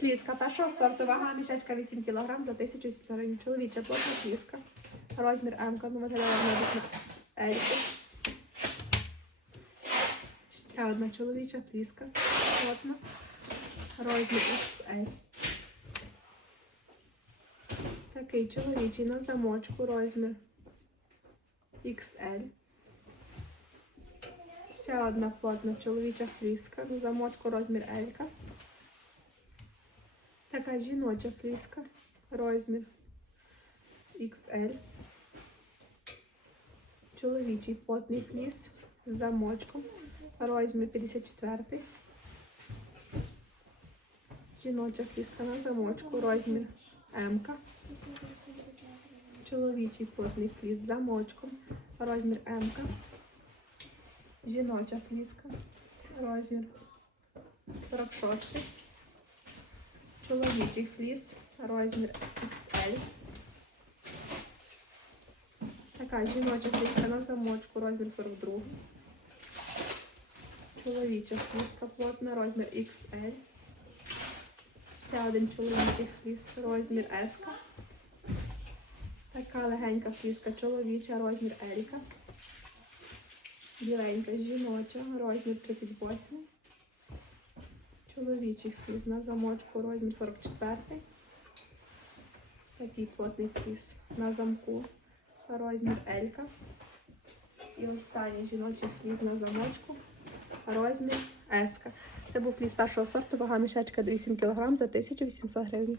Фліска першого сорту, вага мішечка 8 кг за 1000 гривень. Чоловіча плотна фліска. Розмір М, ну матеріал на Ельки. Ще одна чоловіча фліска. Плотна. Розмір XL. Такий чоловічий на замочку розмір XL. Ще одна плотна чоловіча фліска на замочку розмір L. Така жіноча фліска, розмір XL. Чоловічий плотний фліс з замочком, розмір 54. Жіноча фліска на замочку, розмір М. Чоловічий плотний фліс з замочком, розмір М. Жіноча фліска, розмір 46. Чоловічий фліс, розмір XL. Така жіноча фліска на замочку, розмір 42. Чоловіча фліска плотна, розмір XL. Ще один чоловічий фліс, розмір S. Така легенька фліска чоловіча, розмір L. Біленька жіноча, розмір 38. Чоловічий фіз на замочку, розмір 44. Такий плотний фліс на замку, розмір Елька. І останній жіночий фіз на замочку, розмір Еска. Це був фліс першого сорту, вага мішечка 8 кг за 1800 гривень.